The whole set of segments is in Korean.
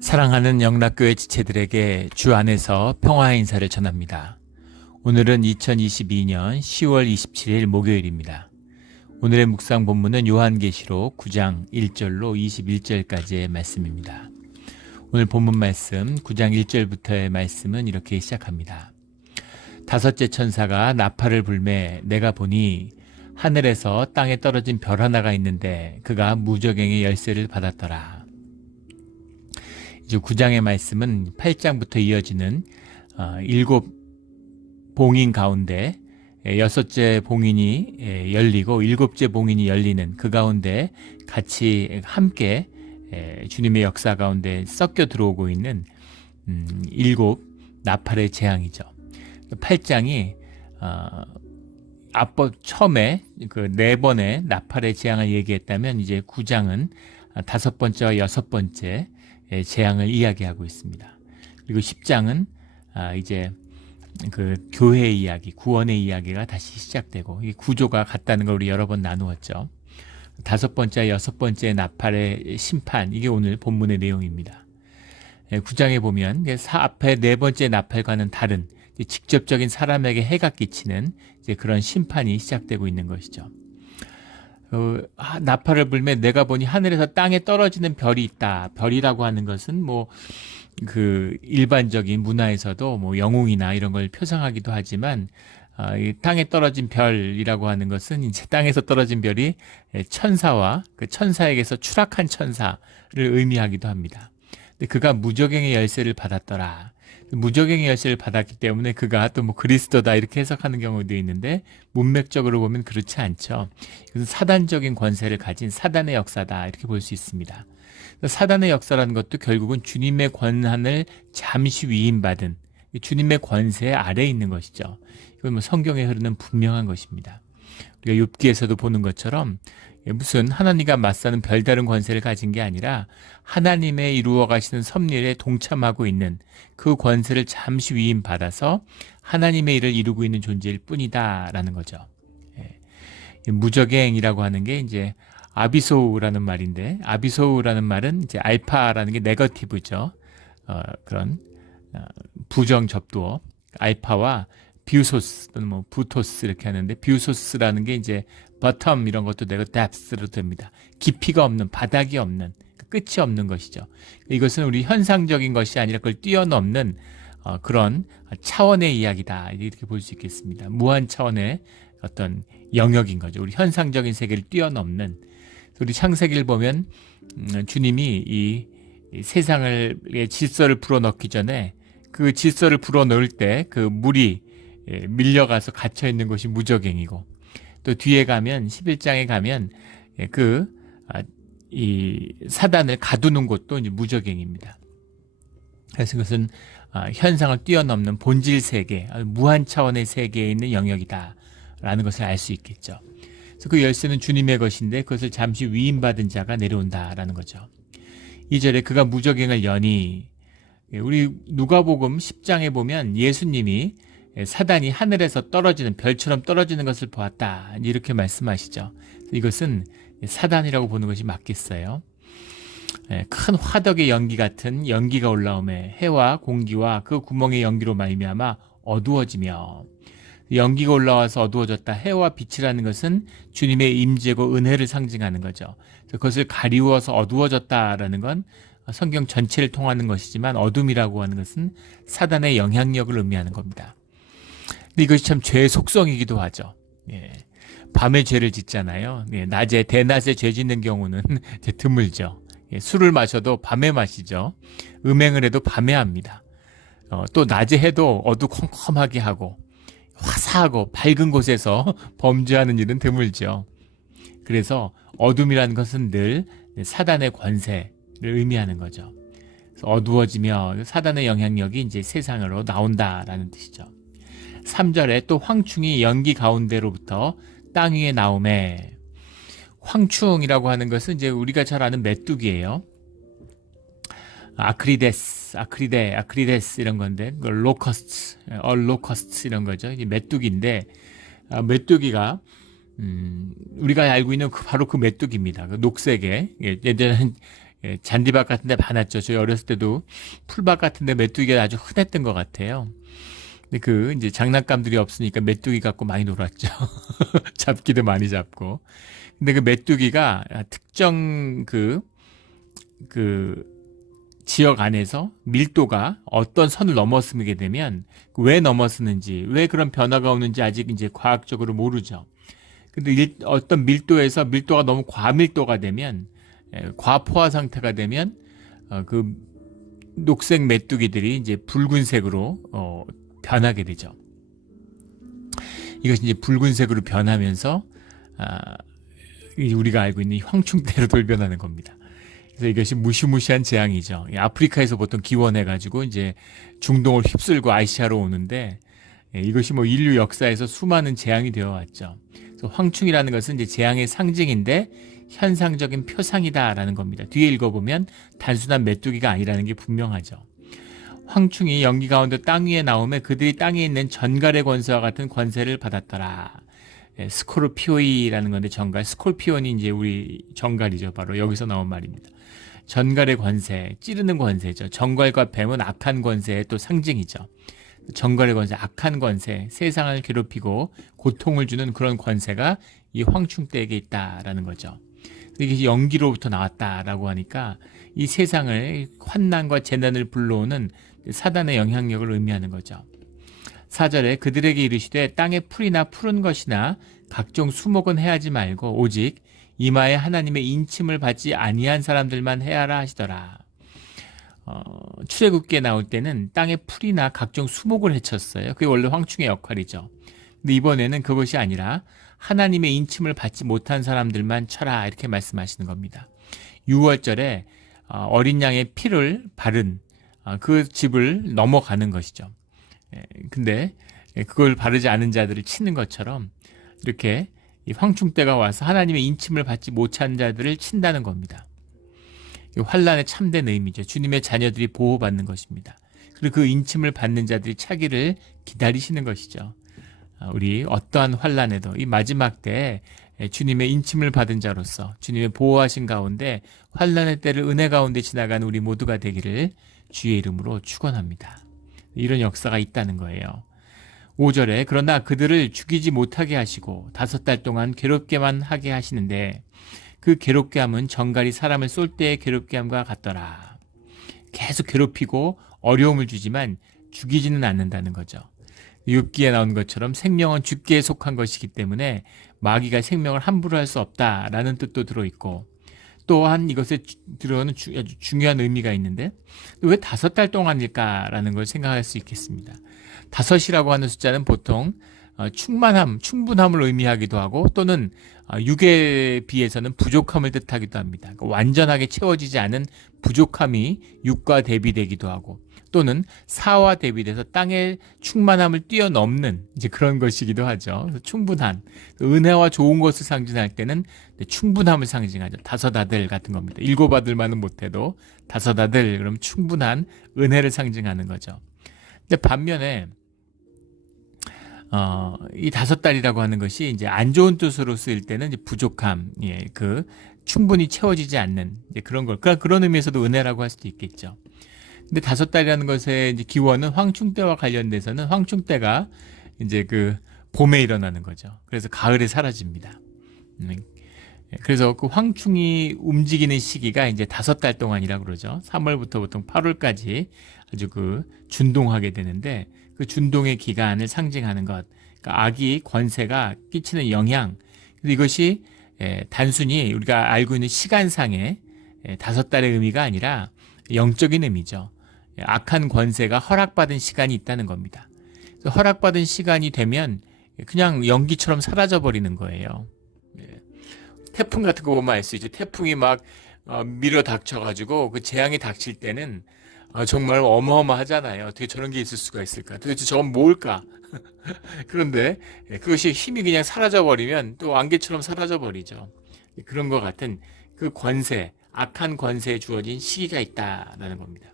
사랑하는 영락교회 지체들에게 주 안에서 평화의 인사를 전합니다. 오늘은 2022년 10월 27일 목요일입니다. 오늘의 묵상 본문은 요한계시록 9장 1절로 21절까지의 말씀입니다. 오늘 본문 말씀 9장 1절부터의 말씀은 이렇게 시작합니다. 다섯째 천사가 나팔을 불매 내가 보니 하늘에서 땅에 떨어진 별 하나가 있는데 그가 무저갱의 열쇠를 받았더라. 이제 9장의 말씀은 8장부터 이어지는 7 봉인 가운데 여섯째 봉인이 열리고 7째 봉인이 열리는 그 가운데 같이 함께 주님의 역사 가운데 섞여 들어오고 있는 7 나팔의 재앙이죠. 8장이 앞서 처음에 그 4번의 나팔의 재앙을 얘기했다면 이제 9장은 5번째와 6번째 재앙을 이야기하고 있습니다. 그리고 10장은 이제 그 교회의 이야기, 구원의 이야기가 다시 시작되고 이 구조가 같다는 걸 우리 여러 번 나누었죠. 5번째와 6번째 나팔의 심판, 이게 오늘 본문의 내용입니다. 9장에 보면 앞에 4번째 나팔과는 다른 직접적인 사람에게 해가 끼치는 이제 그런 심판이 시작되고 있는 것이죠. 나팔을 불매 내가 보니 하늘에서 땅에 떨어지는 별이 있다. 별이라고 하는 것은 그 일반적인 문화에서도 영웅이나 이런 걸 표상하기도 하지만 이 땅에 떨어진 별이라고 하는 것은 이제 땅에서 떨어진 별이 천사와 그 천사에게서 추락한 천사를 의미하기도 합니다. 근데 그가 무저갱의 열쇠를 받았더라. 무저갱의 열쇠를 받았기 때문에 그가 또 그리스도다 이렇게 해석하는 경우도 있는데 문맥적으로 보면 그렇지 않죠. 이것은 사단적인 권세를 가진 사단의 역사다 이렇게 볼 수 있습니다. 사단의 역사라는 것도 결국은 주님의 권한을 잠시 위임받은 주님의 권세 아래에 있는 것이죠. 이건 성경에 흐르는 분명한 것입니다. 우리가 욥기에서도 보는 것처럼 무슨 하나님과 맞서는 별다른 권세를 가진 게 아니라 하나님의 이루어 가시는 섭리에 동참하고 있는 그 권세를 잠시 위임받아서 하나님의 일을 이루고 있는 존재일 뿐이다라는 거죠. 무저갱이라고 하는 게 이제 아비소우라는 말인데, 아비소우라는 말은 이제 알파라는 게 네거티브죠. 그런 부정 접두어 알파와 비우소스 또는 부토스 이렇게 하는데, 비우소스라는 게 이제 bottom 이런 것도 내가 depth로 됩니다. 깊이가 없는, 바닥이 없는, 끝이 없는 것이죠. 이것은 우리 현상적인 것이 아니라 그걸 뛰어넘는 그런 차원의 이야기다 이렇게 볼 수 있겠습니다. 무한 차원의 어떤 영역인 거죠. 우리 현상적인 세계를 뛰어넘는. 우리 창세기를 보면 주님이 이 세상의 질서를 불어넣기 전에 그 질서를 불어넣을 때 그 물이 밀려가서 갇혀 있는 것이 무저갱이고, 또 뒤에 가면 11장에 가면 이 사단을 가두는 곳도 이제 무저갱입니다. 그래서 그것은 현상을 뛰어넘는 본질 세계, 무한 차원의 세계에 있는 영역이다라는 것을 알 수 있겠죠. 그래서 그 열쇠는 주님의 것인데 그것을 잠시 위임받은 자가 내려온다라는 거죠. 2절에 그가 무저갱을 여니, 우리 누가복음 10장에 보면 예수님이 사단이 하늘에서 떨어지는 별처럼 떨어지는 것을 보았다 이렇게 말씀하시죠. 이것은 사단이라고 보는 것이 맞겠어요. 큰 화덕의 연기 같은 연기가 올라오매 해와 공기와 그 구멍의 연기로 말미암아 어두워지며, 연기가 올라와서 어두워졌다. 해와 빛이라는 것은 주님의 임재고 은혜를 상징하는 거죠. 그것을 가리워서 어두워졌다라는 건 성경 전체를 통하는 것이지만, 어둠이라고 하는 것은 사단의 영향력을 의미하는 겁니다. 근데 이것이 참 죄의 속성이기도 하죠. 밤에 죄를 짓잖아요. 낮에, 대낮에 죄 짓는 경우는 드물죠. 술을 마셔도 밤에 마시죠. 음행을 해도 밤에 합니다. 또 낮에 해도 어두컴컴하게 하고 화사하고 밝은 곳에서 범죄하는 일은 드물죠. 그래서 어둠이라는 것은 늘 사단의 권세를 의미하는 거죠. 그래서 어두워지며 사단의 영향력이 이제 세상으로 나온다라는 뜻이죠. 3절에 또 황충이 연기 가운데로부터 땅 위에 나오매, 황충이라고 하는 것은 이제 우리가 잘 아는 메뚜기예요. 아크리데스 이런 건데, 로커스트 이런 거죠. 이제 메뚜기인데, 메뚜기가 우리가 알고 있는 바로 그 메뚜기입니다. 그 녹색의, 예전에는 잔디밭 같은 데 많았죠. 저희 어렸을 때도 풀밭 같은 데 메뚜기가 아주 흔했던 것 같아요. 근데 이제 장난감들이 없으니까 메뚜기 갖고 많이 놀았죠. 잡기도 많이 잡고. 근데 그 메뚜기가 특정 그 지역 안에서 밀도가 어떤 선을 넘어서게 되면 왜 넘어서는지, 왜 그런 변화가 오는지 아직 이제 과학적으로 모르죠. 근데 어떤 밀도가 너무 과밀도가 되면, 과포화 상태가 되면, 그 녹색 메뚜기들이 이제 붉은색으로 변하게 되죠. 이것이 이제 붉은색으로 변하면서 우리가 알고 있는 황충대로 돌변하는 겁니다. 그래서 이것이 무시무시한 재앙이죠. 아프리카에서 보통 기원해가지고 이제 중동을 휩쓸고 아시아로 오는데, 이것이 뭐 인류 역사에서 수많은 재앙이 되어 왔죠. 그래서 황충이라는 것은 이제 재앙의 상징인데 현상적인 표상이다라는 겁니다. 뒤에 읽어보면 단순한 메뚜기가 아니라는 게 분명하죠. 황충이 연기 가운데 땅 위에 나오며 그들이 땅에 있는 전갈의 권세와 같은 권세를 받았더라. 스코르피오이라는 건데 스콜피온이 이제 우리 전갈이죠. 바로 여기서 나온 말입니다. 전갈의 권세, 찌르는 권세죠. 전갈과 뱀은 악한 권세의 또 상징이죠. 전갈의 권세, 악한 권세, 세상을 괴롭히고 고통을 주는 그런 권세가 이 황충대에게 있다라는 거죠. 이게 연기로부터 나왔다라고 하니까 이 세상을 환난과 재난을 불러오는 사단의 영향력을 의미하는 거죠. 4절에 그들에게 이르시되 땅에 풀이나 푸른 것이나 각종 수목은 해하지 말고 오직 이마에 하나님의 인침을 받지 아니한 사람들만 해하라 하시더라. 출애굽기에 나올 때는 땅에 풀이나 각종 수목을 해쳤어요. 그게 원래 황충의 역할이죠. 근데 이번에는 그것이 아니라 하나님의 인침을 받지 못한 사람들만 쳐라 이렇게 말씀하시는 겁니다. 6월절에 어린 양의 피를 바른 그 집을 넘어가는 것이죠. 근데 그걸 바르지 않은 자들을 치는 것처럼 이렇게 이 황충대가 와서 하나님의 인침을 받지 못한 자들을 친다는 겁니다. 환란의 참된 의미죠. 주님의 자녀들이 보호받는 것입니다. 그리고 그 인침을 받는 자들이 차기를 기다리시는 것이죠. 우리 어떠한 환란에도 이 마지막 때에 주님의 인침을 받은 자로서 주님의 보호하신 가운데 환란의 때를 은혜 가운데 지나가는 우리 모두가 되기를 주의 이름으로 축원합니다. 이런 역사가 있다는 거예요. 5절에 그러나 그들을 죽이지 못하게 하시고 5달 동안 괴롭게만 하게 하시는데 그 괴롭게 함은 전갈이 사람을 쏠 때의 괴롭게 함과 같더라. 계속 괴롭히고 어려움을 주지만 죽이지는 않는다는 거죠. 욥기에 나온 것처럼 생명은 죽기에 속한 것이기 때문에 마귀가 생명을 함부로 할 수 없다라는 뜻도 들어있고 또한 이것에 들어오는 아주 중요한 의미가 있는데 왜 5달 동안일까라는 걸 생각할 수 있겠습니다. 5이라고 하는 숫자는 보통 충분함을 의미하기도 하고 또는 6에 비해서는 부족함을 뜻하기도 합니다. 그러니까 완전하게 채워지지 않은 부족함이 6과 대비되기도 하고 또는 4와 대비돼서 땅의 충만함을 뛰어넘는 이제 그런 것이기도 하죠. 충분한 은혜와 좋은 것을 상징할 때는 충분함을 상징하죠. 5아들 같은 겁니다. 7아들만은 못해도 5아들 그럼 충분한 은혜를 상징하는 거죠. 근데 반면에 이 5달이라고 하는 것이 이제 안 좋은 뜻으로 쓰일 때는 이제 부족함, 충분히 채워지지 않는 이제 그런 그런 의미에서도 은혜라고 할 수도 있겠죠. 근데 5달이라는 것의 이제 기원은 황충대와 관련돼서는 황충대가 이제 봄에 일어나는 거죠. 그래서 가을에 사라집니다. 그래서 그 황충이 움직이는 시기가 이제 5달 동안이라고 그러죠. 3월부터 보통 8월까지 아주 준동하게 되는데 그 준동의 기간을 상징하는 것, 그러니까 악이 권세가 끼치는 영향, 이것이 단순히 우리가 알고 있는 시간상의 5달의 의미가 아니라 영적인 의미죠. 악한 권세가 허락받은 시간이 있다는 겁니다. 허락받은 시간이 되면 그냥 연기처럼 사라져버리는 거예요. 태풍 같은 거 보면 알 수 있죠. 태풍이 막 밀어 닥쳐가지고 그 재앙이 닥칠 때는 정말 어마어마하잖아요. 어떻게 저런 게 있을 수가 있을까? 도대체 저건 뭘까? 그런데 그것이 힘이 그냥 사라져버리면 또 안개처럼 사라져버리죠. 그런 것 같은 그 권세, 악한 권세에 주어진 시기가 있다라는 겁니다.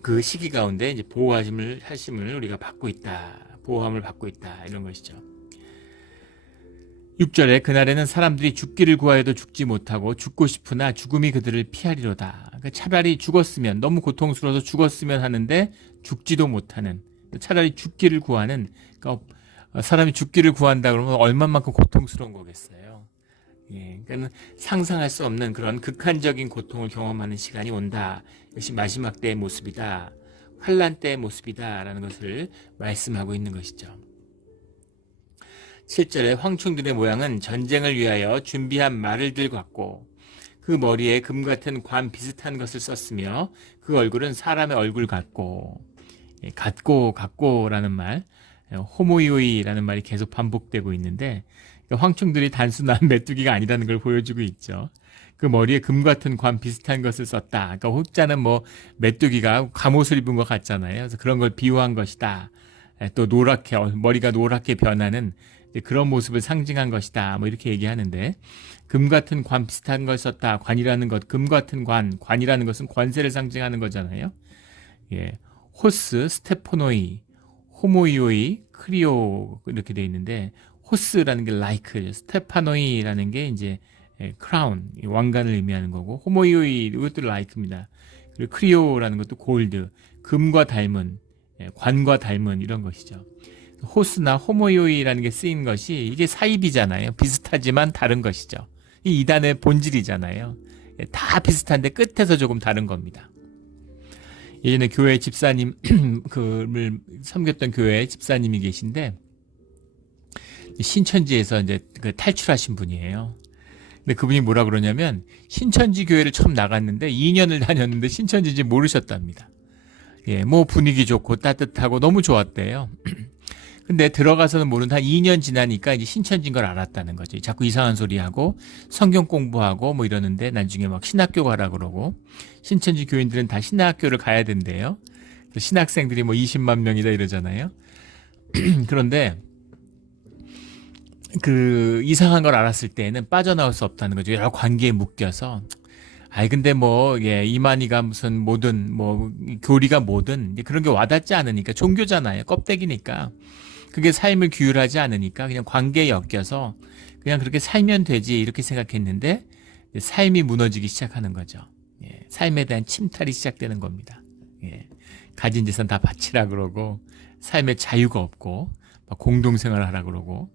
그 시기 가운데 이제 하심을 우리가 받고 있다. 보호함을 받고 있다. 이런 것이죠. 6절에 그날에는 사람들이 죽기를 구하여도 죽지 못하고 죽고 싶으나 죽음이 그들을 피하리로다. 그러니까 차라리 죽었으면, 너무 고통스러워서 죽었으면 하는데 죽지도 못하는, 차라리 죽기를 구하는, 그러니까 사람이 죽기를 구한다 그러면 얼마만큼 고통스러운 거겠어요. 예, 그러니까 상상할 수 없는 그런 극한적인 고통을 경험하는 시간이 온다. 이것이 마지막 때의 모습이다. 환난 때의 모습이다라는 것을 말씀하고 있는 것이죠. 7절에 황충들의 모양은 전쟁을 위하여 준비한 말을들 같고 그 머리에 금 같은 관 비슷한 것을 썼으며 그 얼굴은 사람의 얼굴 같고, 같고라는 말, 호모이오이라는 말이 계속 반복되고 있는데 황충들이 단순한 메뚜기가 아니라는 걸 보여주고 있죠. 그 머리에 금 같은 관 비슷한 것을 썼다. 그러니까 혹자는 뭐 메뚜기가 갑옷을 입은 것 같잖아요. 그래서 그런 걸 비유한 것이다. 또 노랗게, 머리가 노랗게 변하는 그런 모습을 상징한 것이다. 뭐 이렇게 얘기하는데, 금 같은 관 비슷한 걸 썼다. 관이라는 것, 금 같은 관이라는 것은 관세를 상징하는 거잖아요. 예, 호스, 스테포노이, 호모이오이, 크리오 이렇게 돼 있는데, 호스라는 게 라이크, 스테파노이라는 게 이제 크라운, 왕관을 의미하는 거고, 호모이오이 이것도 라이크입니다. 그리고 크리오라는 것도 골드, 금과 닮은, 관과 닮은 이런 것이죠. 호스나 호모이오이라는 게 쓰인 것이 이게 사입이잖아요. 비슷하지만 다른 것이죠. 이 이단의 본질이잖아요. 다 비슷한데 끝에서 조금 다른 겁니다. 예전에 교회 집사님, 그를 섬겼던 교회 집사님이 계신데, 신천지에서 이제 탈출하신 분이에요. 근데 그분이 뭐라 그러냐면, 신천지 교회를 처음 나갔는데 2년을 다녔는데 신천지인지 모르셨답니다. 예, 뭐 분위기 좋고 따뜻하고 너무 좋았대요. 근데 들어가서는 모르는데 한 2년 지나니까 이제 신천지인 걸 알았다는 거죠. 자꾸 이상한 소리 하고 성경 공부하고 뭐 이러는데 나중에 막 신학교 가라 그러고, 신천지 교인들은 다 신학교를 가야 된대요. 신학생들이 뭐 20만 명이다 이러잖아요. 그런데 그 이상한 걸 알았을 때는 빠져나올 수 없다는 거죠. 여러 관계에 묶여서. 아이 근데 뭐 이만희가 무슨 뭐든 뭐 교리가 뭐든 그런 게 와닿지 않으니까, 종교잖아요. 껍데기니까. 그게 삶을 규율하지 않으니까 그냥 관계에 엮여서 그냥 그렇게 살면 되지 이렇게 생각했는데 삶이 무너지기 시작하는 거죠. 예, 삶에 대한 침탈이 시작되는 겁니다. 예, 가진 재산 다 바치라 그러고 삶의 자유가 없고 막 공동생활을 하라 그러고,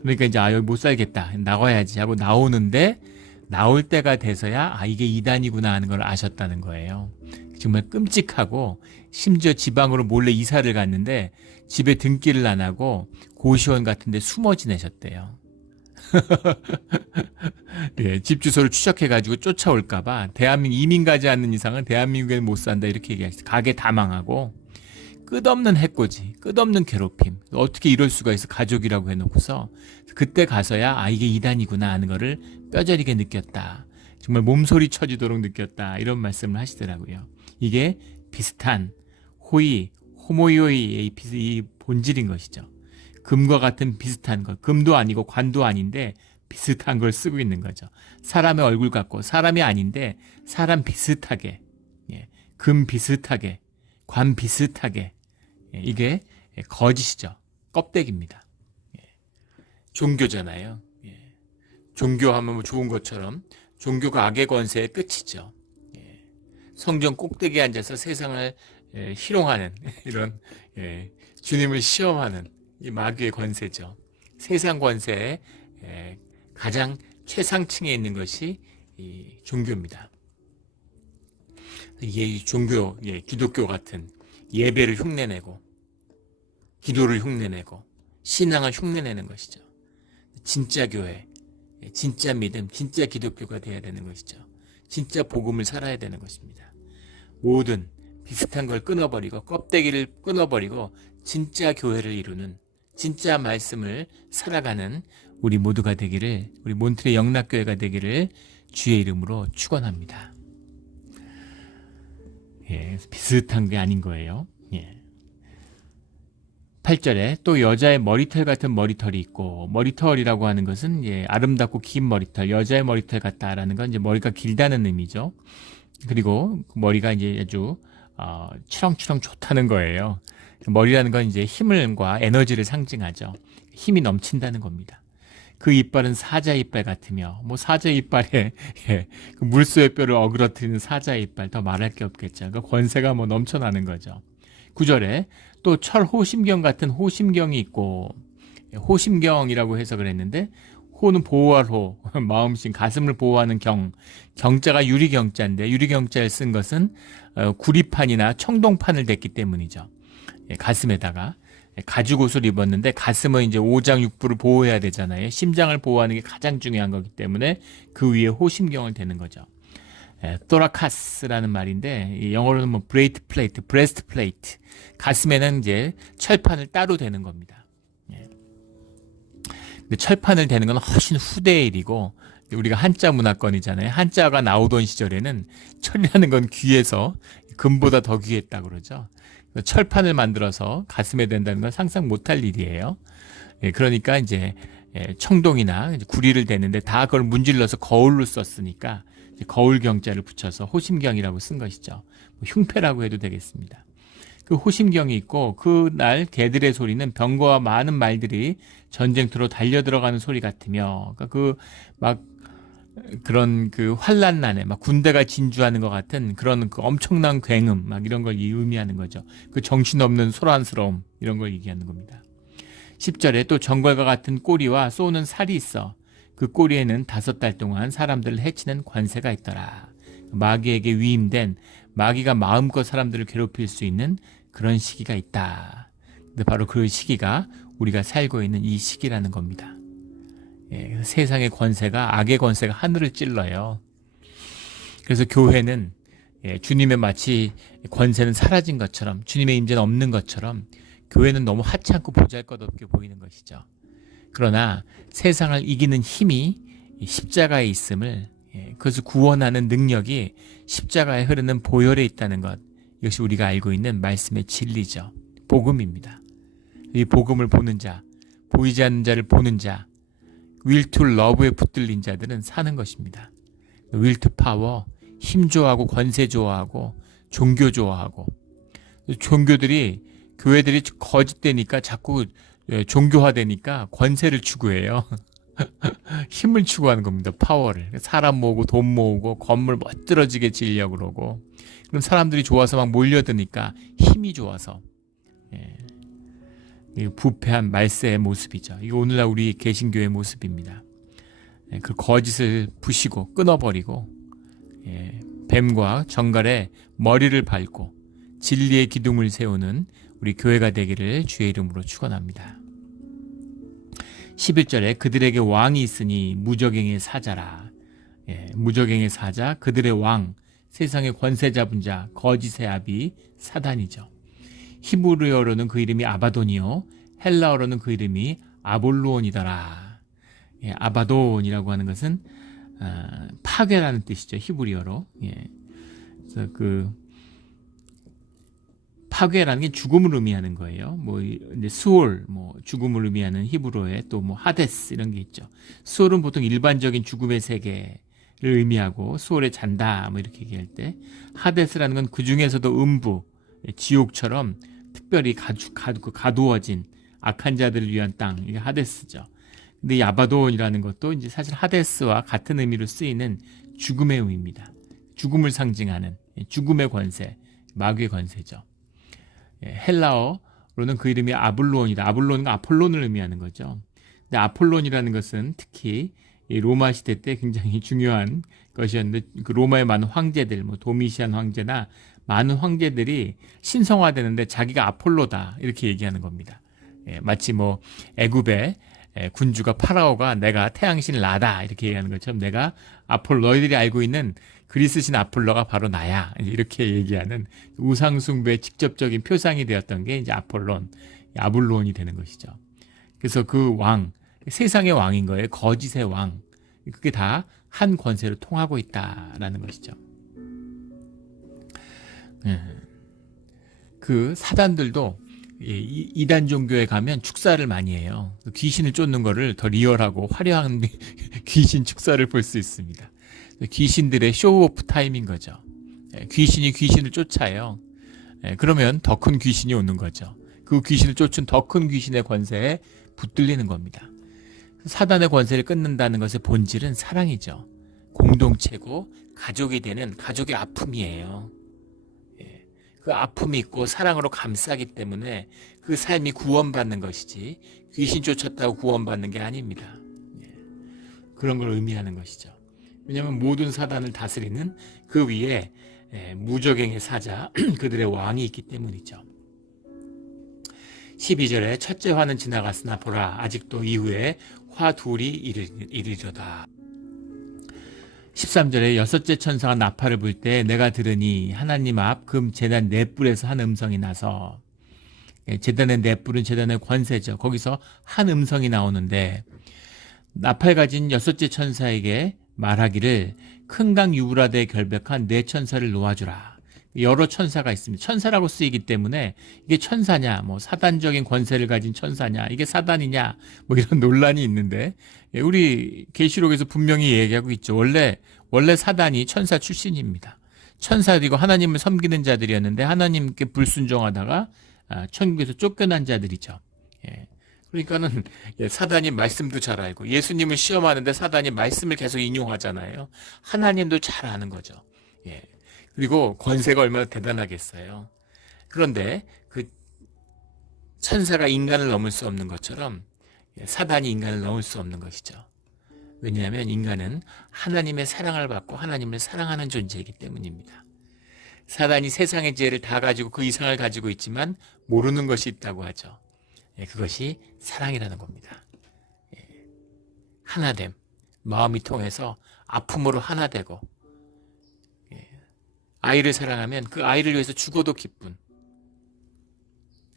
그러니까 이제 여기 못 살겠다 나가야지 하고 나오는데, 나올 때가 돼서야 이게 이단이구나 하는 걸 아셨다는 거예요. 정말 끔찍하고, 심지어 지방으로 몰래 이사를 갔는데 집에 등기를 안 하고 고시원 같은 데 숨어 지내셨대요. 예, 집 주소를 추적해가지고 쫓아올까봐, 대한민국 이민 가지 않는 이상은 대한민국에는 못 산다 이렇게 얘기하셨어요. 가게 다 망하고 끝없는 해코지, 끝없는 괴롭힘. 어떻게 이럴 수가 있어, 가족이라고 해놓고서. 그때 가서야 이게 이단이구나 하는 거를 뼈저리게 느꼈다. 정말 몸소리 쳐지도록 느꼈다. 이런 말씀을 하시더라고요. 이게 비슷한 호모이오이의 이 본질인 것이죠. 금과 같은 비슷한 것, 금도 아니고 관도 아닌데 비슷한 걸 쓰고 있는 거죠. 사람의 얼굴 같고 사람이 아닌데 사람 비슷하게, 금 비슷하게, 관 비슷하게, 이게 거짓이죠. 껍데기입니다. 종교잖아요. 종교하면 뭐 좋은 것처럼 종교가 악의 권세의 끝이죠. 성전 꼭대기에 앉아서 세상을 희롱하는 이런 주님을 시험하는 이 마귀의 권세죠. 세상 권세의 가장 최상층에 있는 것이 이 종교입니다. 이게 종교, 기독교 같은 예배를 흉내내고 기도를 흉내내고 신앙을 흉내내는 것이죠. 진짜 교회, 진짜 믿음, 진짜 기독교가 되어야 되는 것이죠. 진짜 복음을 살아야 되는 것입니다. 모든 비슷한 걸 끊어버리고 껍데기를 끊어버리고 진짜 교회를 이루는, 진짜 말씀을 살아가는 우리 모두가 되기를, 우리 몬트레 영락교회가 되기를 주의 이름으로 축원합니다. 비슷한 게 아닌 거예요. 8절에 또 여자의 머리털 같은 머리털이 있고, 머리털이라고 하는 것은 아름답고 긴 머리털, 여자의 머리털 같다라는 건 이제 머리가 길다는 의미죠. 그리고 머리가 이제 아주 추렁추렁 좋다는 거예요. 머리라는 건 이제 힘과 에너지를 상징하죠. 힘이 넘친다는 겁니다. 그 이빨은 사자 이빨 같으며, 뭐 사자 이빨에 그 물소의 뼈를 어그러뜨리는 사자 이빨, 더 말할 게 없겠죠. 그 권세가 뭐 넘쳐나는 거죠. 9절에 또 철호심경 같은 호심경이 있고, 호심경이라고 해석을 했는데, 호는 보호할 호, 마음심, 가슴을 보호하는 경, 경자가 유리경자인데, 유리경자를 쓴 것은 구리판이나 청동판을 댔기 때문이죠. 가슴에다가 가죽옷을 입었는데, 가슴은 이제 오장육부를 보호해야 되잖아요. 심장을 보호하는 게 가장 중요한 거기 때문에 그 위에 호심경을 대는 거죠. 토라카스라는 말인데, 영어로는 뭐 브레이트 플레이트, 브레스트 플레이트, 가슴에는 이제 철판을 따로 대는 겁니다. 근데 철판을 대는 건 훨씬 후대의 일이고, 우리가 한자 문화권이잖아요. 한자가 나오던 시절에는 철이라는 건 귀해서 금보다 더 귀했다 그러죠. 철판을 만들어서 가슴에 댄다는 건 상상 못할 일이에요. 그러니까 이제 청동이나 구리를 대는데 다 그걸 문질러서 거울로 썼으니까 거울 경자를 붙여서 호심경이라고 쓴 것이죠. 흉패라고 해도 되겠습니다. 그 호심경이 있고, 그날 개들의 소리는 병거와 많은 말들이 전쟁터로 달려 들어가는 소리 같으며, 그러니까 그런 그 환란난에 막 군대가 진주하는 것 같은 그런 그 엄청난 굉음, 막 이런 걸 의미하는 거죠. 그 정신없는 소란스러움, 이런 걸 얘기하는 겁니다. 10절에 또 정갈과 같은 꼬리와 쏘는 살이 있어. 그 꼬리에는 5달 동안 사람들을 해치는 관세가 있더라. 마귀에게 위임된, 마귀가 마음껏 사람들을 괴롭힐 수 있는 그런 시기가 있다. 근데 바로 그 시기가 우리가 살고 있는 이 시기라는 겁니다. 세상의 권세가, 악의 권세가 하늘을 찔러요. 그래서 교회는 주님의 마치 권세는 사라진 것처럼, 주님의 임재는 없는 것처럼 교회는 너무 하찮고 보잘것없게 보이는 것이죠. 그러나 세상을 이기는 힘이 십자가에 있음을, 그것을 구원하는 능력이 십자가에 흐르는 보혈에 있다는 것, 이것이 우리가 알고 있는 말씀의 진리죠. 복음입니다. 이 복음을 보는 자, 보이지 않는 자를 보는 자, will to love에 붙들린 자들은 사는 것입니다. will to power, 힘 좋아하고 권세 좋아하고 종교 좋아하고, 종교들이, 교회들이 거짓되니까 자꾸 종교화되니까 권세를 추구해요. 힘을 추구하는 겁니다. 파워를. 사람 모으고 돈 모으고 건물 멋들어지게 지으려고 그러고, 그럼 사람들이 좋아서 막 몰려드니까 힘이 좋아서, 부패한 말세의 모습이죠. 이거 오늘날 우리 개신교의 모습입니다. 그 거짓을 부시고 끊어버리고, 뱀과 정갈의 머리를 밟고 진리의 기둥을 세우는 우리 교회가 되기를 주의 이름으로 축원합니다. 11절에 그들에게 왕이 있으니 무저갱의 사자라. 무저갱의 사자, 그들의 왕, 세상의 권세 잡은 자, 거짓의 아비 사단이죠. 히브리어로는 그 이름이 아바돈이요, 헬라어로는 그 이름이 아볼루온이더라. 아바돈이라고 하는 것은 파괴라는 뜻이죠. 히브리어로. 그래서 그 파괴라는 게 죽음을 의미하는 거예요. 뭐 이제 스올, 뭐 죽음을 의미하는 히브리어에 또 뭐 하데스 이런 게 있죠. 스올은 보통 일반적인 죽음의 세계를 의미하고, 스올에 잔다 뭐 이렇게 얘기할 때, 하데스라는 건 그 중에서도 음부, 지옥처럼 특별히 가두어진 악한 자들을 위한 땅, 이게 하데스죠. 근데 이 아바돈이라는 것도 이제 사실 하데스와 같은 의미로 쓰이는 죽음의 의미입니다. 죽음을 상징하는 죽음의 권세, 마귀의 권세죠. 헬라어로는 그 이름이 아블론이다. 아블론과 아폴론을 의미하는 거죠. 근데 아폴론이라는 것은 특히 이 로마 시대 때 굉장히 중요한 것이었는데, 그 로마의 많은 황제들, 뭐 도미시안 황제나 많은 황제들이 신성화되는데 자기가 아폴로다 이렇게 얘기하는 겁니다. 마치 뭐 애굽의 군주가 파라오가 내가 태양신 라다 이렇게 얘기하는 것처럼, 내가 아폴로, 너희들이 알고 있는 그리스신 아폴로가 바로 나야 이렇게 얘기하는 우상숭배의 직접적인 표상이 되었던 게 이제 아폴론, 아블론이 되는 것이죠. 그래서 그 왕, 세상의 왕인 거예요. 거짓의 왕. 그게 다 한 권세를 통하고 있다라는 것이죠. 그 사단들도 이단 종교에 가면 축사를 많이 해요. 귀신을 쫓는 거를 더 리얼하고 화려한 귀신 축사를 볼 수 있습니다. 귀신들의 쇼 오프 타임인 거죠. 귀신이 귀신을 쫓아요. 그러면 더 큰 귀신이 오는 거죠. 그 귀신을 쫓은 더 큰 귀신의 권세에 붙들리는 겁니다. 사단의 권세를 끊는다는 것의 본질은 사랑이죠. 공동체고 가족이 되는 가족의 아픔이에요. 예. 그 아픔이 있고 사랑으로 감싸기 때문에 그 삶이 구원받는 것이지 귀신 쫓았다고 구원받는 게 아닙니다. 예. 그런 걸 의미하는 것이죠. 왜냐하면 모든 사단을 다스리는 그 위에 무적행의 사자 그들의 왕이 있기 때문이죠. 12절에 첫째 화는 지나갔으나 보라 아직도 이후에 화 둘이 이르리로다. 13절에 여섯째 천사가 나팔을 불 때 내가 들으니 하나님 앞 금 제단 네 뿔에서 한 음성이 나서, 제단의 네 뿔은 제단의 권세죠. 거기서 한 음성이 나오는데 나팔 가진 여섯째 천사에게 말하기를 큰 강 유브라데에 결백한 네 천사를 놓아주라. 여러 천사가 있습니다. 천사라고 쓰이기 때문에 이게 천사냐, 뭐 사단적인 권세를 가진 천사냐, 이게 사단이냐, 뭐 이런 논란이 있는데, 우리 계시록에서 분명히 얘기하고 있죠. 원래 사단이 천사 출신입니다. 천사들이고 하나님을 섬기는 자들이었는데 하나님께 불순종하다가 천국에서 쫓겨난 자들이죠. 그러니까는 사단이 말씀도 잘 알고, 예수님을 시험하는데 사단이 말씀을 계속 인용하잖아요. 하나님도 잘 아는 거죠. 그리고 권세가 얼마나 대단하겠어요. 그런데 그 천사가 인간을 넘을 수 없는 것처럼 사단이 인간을 넘을 수 없는 것이죠. 왜냐하면 인간은 하나님의 사랑을 받고 하나님을 사랑하는 존재이기 때문입니다. 사단이 세상의 지혜를 다 가지고 그 이상을 가지고 있지만 모르는 것이 있다고 하죠. 그것이 사랑이라는 겁니다. 하나됨, 마음이 통해서 아픔으로 하나 되고, 아이를 사랑하면 그 아이를 위해서 죽어도 기쁜,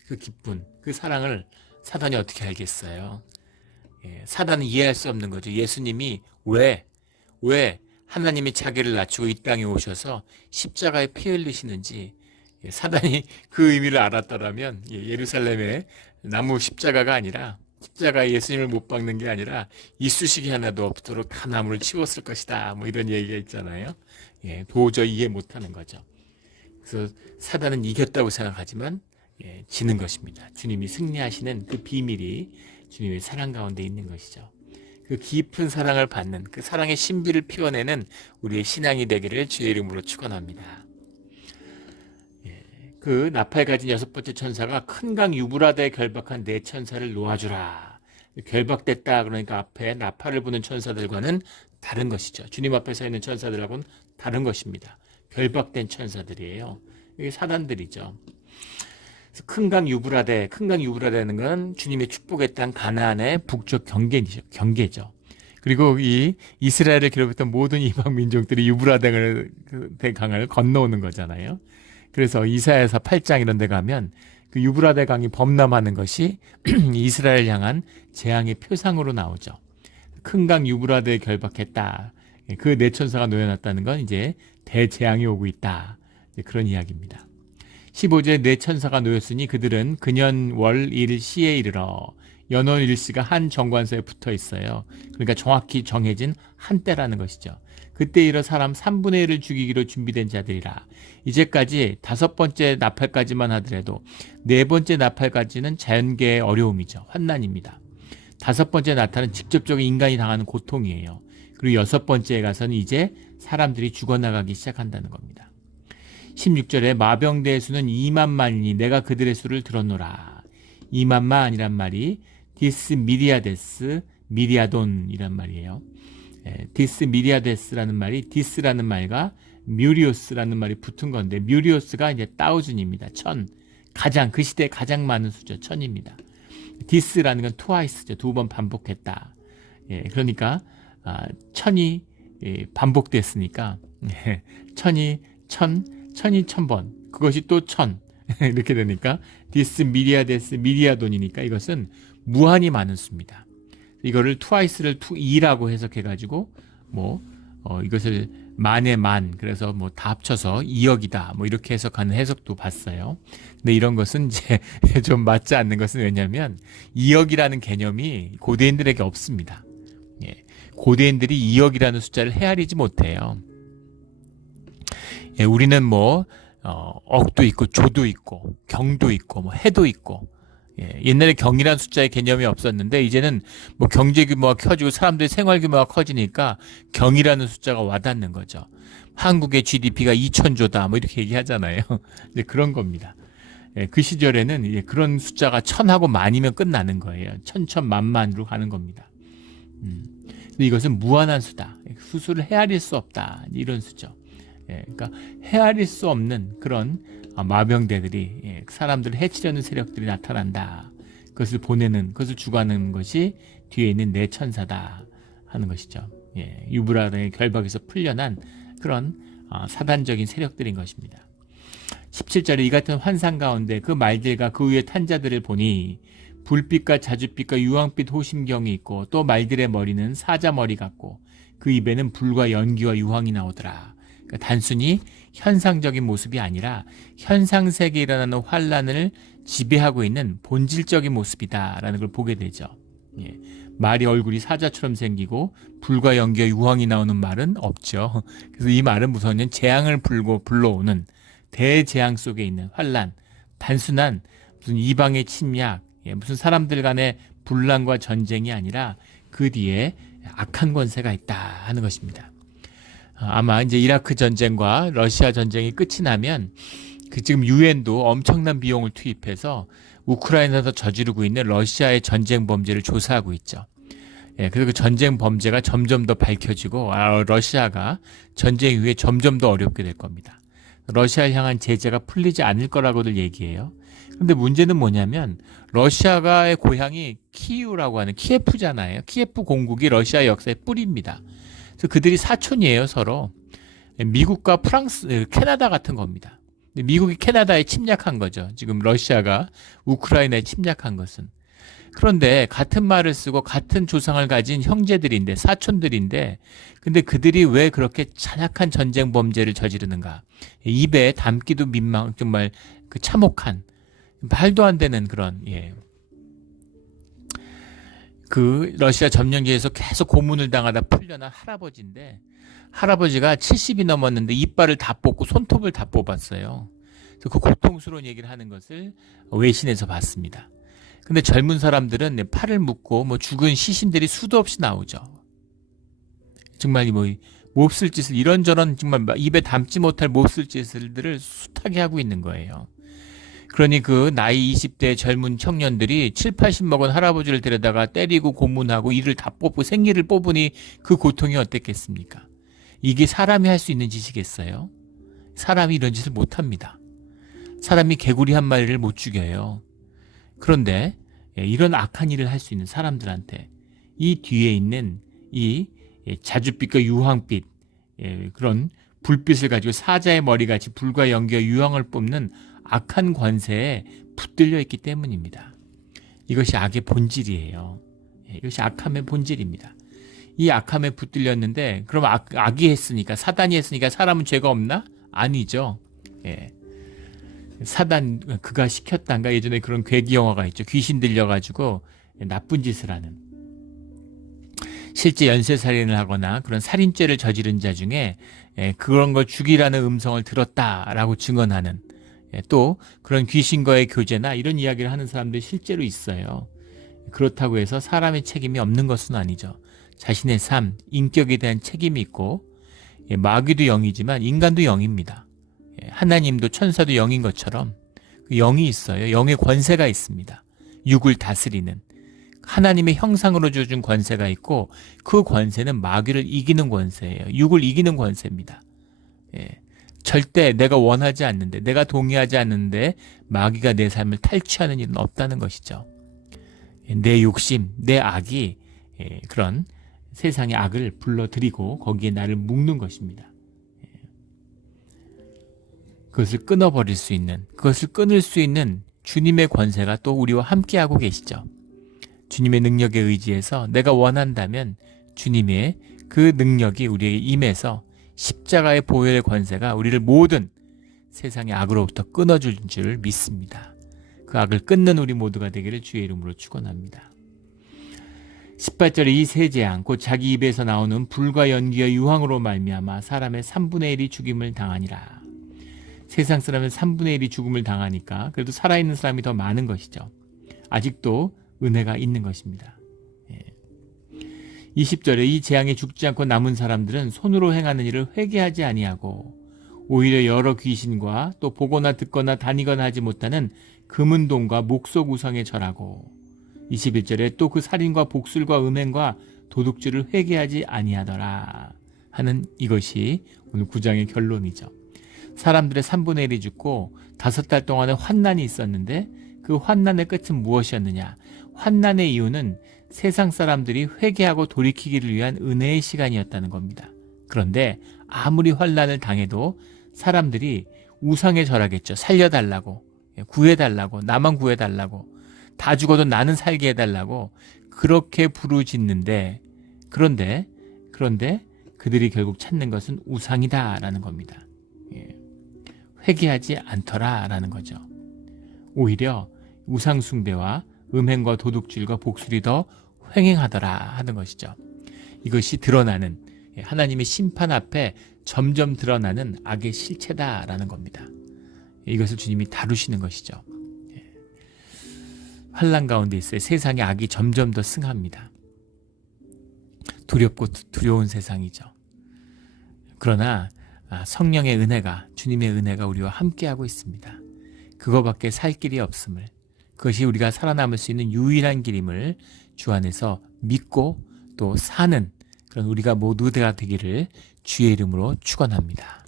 그 기쁜, 그 사랑을 사단이 어떻게 알겠어요? 사단은 이해할 수 없는 거죠. 예수님이 왜 하나님이 자기를 낮추고 이 땅에 오셔서 십자가에 피 흘리시는지, 사단이 그 의미를 알았더라면 예루살렘에 나무 십자가가 아니라, 십자가에 예수님을 못 박는 게 아니라 이쑤시개 하나도 없도록 다 나무를 치웠을 것이다, 뭐 이런 얘기가 있잖아요. 도저히 이해 못하는 거죠. 그래서 사단은 이겼다고 생각하지만 지는 것입니다. 주님이 승리하시는 그 비밀이 주님의 사랑 가운데 있는 것이죠. 그 깊은 사랑을 받는, 그 사랑의 신비를 피워내는 우리의 신앙이 되기를 주의 이름으로 축원합니다. 그 나팔 가진 여섯 번째 천사가 큰 강 유브라데에 결박한 네 천사를 놓아주라. 결박됐다 그러니까 앞에 나팔을 부는 천사들과는 다른 것이죠. 주님 앞에 서 있는 천사들하고는 다른 것입니다. 결박된 천사들이에요. 이게 사단들이죠. 큰 강 유브라데는 건 주님의 축복의 땅 가나안의 북쪽 경계죠. 그리고 이 이스라엘을 기록했던 모든 이방 민족들이 유브라데 강을 건너오는 거잖아요. 그래서 이사야서 8장 이런 데 가면 그 유브라데 강이 범람하는 것이 이스라엘 향한 재앙의 표상으로 나오죠. 큰 강 유브라데에 결박했다. 그 네 천사가 놓여놨다는 건 이제 대재앙이 오고 있다. 그런 이야기입니다. 15절에 네 천사가 놓였으니 그들은 근년 월 일 시에 이르러, 연월 일시가 한 정관서에 붙어 있어요. 그러니까 정확히 정해진 한때라는 것이죠. 그때 이르러 사람 3분의 1을 죽이기로 준비된 자들이라. 이제까지 다섯 번째 나팔까지만 하더라도 네 번째 나팔까지는 자연계의 어려움이죠. 환난입니다. 다섯 번째 나타는 직접적인 인간이 당하는 고통이에요. 그리고 여섯 번째에 가서는 이제 사람들이 죽어나가기 시작한다는 겁니다. 16절에 마병대의 수는 2만만이니 내가 그들의 수를 들었노라. 2만만이란 말이 디스 미리아데스 미리아돈이란 말이에요. 디스 미리아데스라는 말이 디스라는 말과 뮤리오스라는 말이 붙은 건데, 뮤리오스가 이제 따우준입니다. 천, 가장 그 시대에 가장 많은 수죠. 천입니다. 디스라는 건 트와이스죠. 두 번 반복했다. 그러니까 천이 반복됐으니까 천이 천 번, 그것이 또 천 이렇게 되니까 디스 미리아데스 미리아돈이니까 이것은 무한히 많은 수입니다. 이거를 트와이스를 투이라고 해석해가지고 이것을 만의 만, 그래서 다 합쳐서 2억이다 뭐 이렇게 해석하는 해석도 봤어요. 근데 이런 것은 이제 좀 맞지 않는 것은 왜냐하면 2억이라는 개념이 고대인들에게 없습니다. 고대인들이 2억이라는 숫자를 헤아리지 못해요. 우리는 억도 있고 조도 있고 경도 있고 해도 있고 옛날에 경이란 숫자의 개념이 없었는데 이제는 뭐 경제 규모가 커지고 사람들의 생활 규모가 커지니까 경이라는 숫자가 와닿는 거죠. 한국의 GDP가 2,000조다 뭐 이렇게 얘기하잖아요. 이제 그런 겁니다. 그 시절에는 이제 그런 숫자가 1,000하고 만이면 끝나는 거예요. 1,000, 만만으로 가는 겁니다. 근데 이것은 무한한 수다. 수수를 헤아릴 수 없다. 이런 수죠. 그러니까 헤아릴 수 없는 그런 마병대들이 사람들을 해치려는 세력들이 나타난다. 그것을 보내는, 그것을 주관하는 것이 뒤에 있는 내 천사다 하는 것이죠. 유브라의 결박에서 풀려난 그런 사단적인 세력들인 것입니다. 17절에 이 같은 환상 가운데 그 말들과 그 위에 탄 자들을 보니 불빛과 자줏빛과 유황빛 호심경이 있고 또 말들의 머리는 사자머리 같고 그 입에는 불과 연기와 유황이 나오더라. 그러니까 단순히 현상적인 모습이 아니라 현상세계에 일어나는 환란을 지배하고 있는 본질적인 모습이다라는 걸 보게 되죠. 말이 얼굴이 사자처럼 생기고 불과 연기와 유황이 나오는 말은 없죠. 그래서 이 말은 우선은 재앙을 불러오는 대재앙 속에 있는 환란, 단순한 무슨 이방의 침략, 무슨 사람들 간의 분란과 전쟁이 아니라 그 뒤에 악한 권세가 있다 하는 것입니다. 아마 이제 이라크 전쟁과 러시아 전쟁이 끝이 나면 그 지금 유엔도 엄청난 비용을 투입해서 우크라이나에서 저지르고 있는 러시아의 전쟁 범죄를 조사하고 있죠. 그래서 그 전쟁 범죄가 점점 더 밝혀지고 러시아가 전쟁 이후에 점점 더 어렵게 될 겁니다. 러시아를 향한 제재가 풀리지 않을 거라고들 얘기해요. 그런데 문제는 뭐냐면 러시아가의 고향이 키이우라고 하는 키예프잖아요. 키예프 공국이 러시아 역사의 뿌리입니다. 그래서 그들이 사촌이에요, 서로. 미국과 프랑스, 캐나다 같은 겁니다. 미국이 캐나다에 침략한 거죠. 지금 러시아가 우크라이나에 침략한 것은. 그런데 같은 말을 쓰고 같은 조상을 가진 형제들인데, 사촌들인데, 근데 그들이 왜 그렇게 잔악한 전쟁 범죄를 저지르는가? 입에 담기도 민망, 정말 그 참혹한, 말도 안 되는 그런, 그 러시아 점령기에서 계속 고문을 당하다 풀려난 할아버지인데, 할아버지가 70이 넘었는데 이빨을 다 뽑고 손톱을 다 뽑았어요. 그래서 그 고통스러운 얘기를 하는 것을 외신에서 봤습니다. 근데 젊은 사람들은 팔을 묶고 뭐 죽은 시신들이 수도 없이 나오죠. 정말 뭐 몹쓸 짓을 이런저런 정말 입에 담지 못할 몹쓸 짓들을 숱하게 하고 있는 거예요. 그러니 그 나이 20대 젊은 청년들이 7, 80 먹은 할아버지를 데려다가 때리고 고문하고 이를 다 뽑고 생기를 뽑으니 그 고통이 어땠겠습니까? 이게 사람이 할 수 있는 짓이겠어요? 사람이 이런 짓을 못합니다. 사람이 개구리 한 마리를 못 죽여요. 그런데 이런 악한 일을 할 수 있는 사람들한테 이 뒤에 있는 이 자줏빛과 유황빛, 그런 불빛을 가지고 사자의 머리같이 불과 연기와 유황을 뿜는 악한 관세에 붙들려 있기 때문입니다. 이것이 악의 본질이에요. 이것이 악함의 본질입니다. 이 악함에 붙들렸는데 그럼 악이 했으니까, 사단이 했으니까 사람은 죄가 없나? 아니죠. 사단 그가 시켰단가. 예전에 그런 괴기 영화가 있죠. 귀신 들려가지고 나쁜 짓을 하는, 실제 연쇄살인을 하거나 그런 살인죄를 저지른 자 중에 그런 걸 죽이라는 음성을 들었다라고 증언하는, 또 그런 귀신과의 교제나 이런 이야기를 하는 사람들이 실제로 있어요. 그렇다고 해서 사람의 책임이 없는 것은 아니죠. 자신의 삶, 인격에 대한 책임이 있고, 마귀도 영이지만 인간도 영입니다. 하나님도 천사도 영인 것처럼 그 영이 있어요. 영의 권세가 있습니다. 육을 다스리는 하나님의 형상으로 주어진 권세가 있고, 그 권세는 마귀를 이기는 권세예요. 육을 이기는 권세입니다. 절대 내가 원하지 않는데, 내가 동의하지 않는데 마귀가 내 삶을 탈취하는 일은 없다는 것이죠. 내 욕심, 내 악이 그런 세상의 악을 불러들이고 거기에 나를 묶는 것입니다. 그것을 끊어버릴 수 있는, 그것을 끊을 수 있는 주님의 권세가 또 우리와 함께하고 계시죠. 주님의 능력에 의지해서 내가 원한다면 주님의 그 능력이 우리에게 임해서 십자가의 보혈의 권세가 우리를 모든 세상의 악으로부터 끊어줄 줄 믿습니다. 그 악을 끊는 우리 모두가 되기를 주의 이름으로 축원합니다. 18절에 이 세 재앙 곧 자기 입에서 나오는 불과 연기와 유황으로 말미암아 사람의 3분의 1이 죽임을 당하니라. 세상 사람은 3분의 1이 죽음을 당하니까 그래도 살아있는 사람이 더 많은 것이죠. 아직도 은혜가 있는 것입니다. 20절에 이 재앙에 죽지 않고 남은 사람들은 손으로 행하는 일을 회개하지 아니하고 오히려 여러 귀신과 또 보거나 듣거나 다니거나 하지 못하는 금은동과 목석 우상에 절하고 21절에 또 그 살인과 복술과 음행과 도둑질을 회개하지 아니하더라 하는 이것이 오늘 9장의 결론이죠. 사람들의 3분의 1이 죽고 5달 동안의 환난이 있었는데 그 환난의 끝은 무엇이었느냐? 환난의 이유는 세상 사람들이 회개하고 돌이키기를 위한 은혜의 시간이었다는 겁니다. 그런데 아무리 환난을 당해도 사람들이 우상에 절하겠죠. 살려달라고, 구해달라고, 나만 구해달라고, 다 죽어도 나는 살게 해달라고 그렇게 부르짖는데 그런데 그들이 결국 찾는 것은 우상이다라는 겁니다. 회개하지 않더라라는 거죠. 오히려 우상 숭배와 음행과 도둑질과 복술이 더 횡행하더라 하는 것이죠. 이것이 드러나는 하나님의 심판 앞에 점점 드러나는 악의 실체다라는 겁니다. 이것을 주님이 다루시는 것이죠. 환난 가운데 있어요. 세상의 악이 점점 더 승합니다. 두렵고 두려운 세상이죠. 그러나 성령의 은혜가, 주님의 은혜가 우리와 함께하고 있습니다. 그거밖에 살 길이 없음을, 그것이 우리가 살아남을 수 있는 유일한 길임을 주 안에서 믿고 또 사는 그런 우리가 모두가 되기를 주의 이름으로 축원합니다.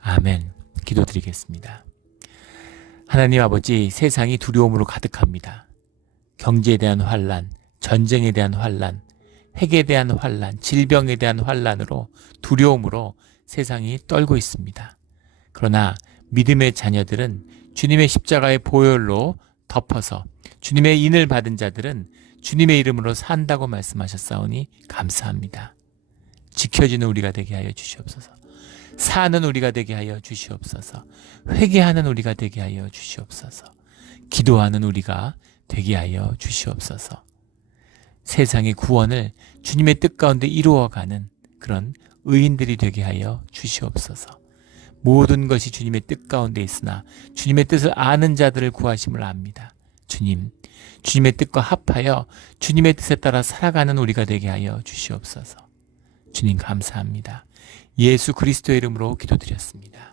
아멘. 기도드리겠습니다. 하나님 아버지, 세상이 두려움으로 가득합니다. 경제에 대한 환난, 전쟁에 대한 환난, 핵에 대한 환난, 질병에 대한 환난으로 두려움으로 세상이 떨고 있습니다. 그러나 믿음의 자녀들은 주님의 십자가의 보혈로 덮어서 주님의 인을 받은 자들은 주님의 이름으로 산다고 말씀하셨사오니 감사합니다. 지켜지는 우리가 되게 하여 주시옵소서. 사는 우리가 되게 하여 주시옵소서. 회개하는 우리가 되게 하여 주시옵소서. 기도하는 우리가 되게 하여 주시옵소서. 세상의 구원을 주님의 뜻 가운데 이루어가는 그런 의인들이 되게 하여 주시옵소서. 모든 것이 주님의 뜻 가운데 있으나 주님의 뜻을 아는 자들을 구하심을 압니다. 주님, 주님의 뜻과 합하여 주님의 뜻에 따라 살아가는 우리가 되게 하여 주시옵소서. 주님 감사합니다. 예수 그리스도의 이름으로 기도드렸습니다.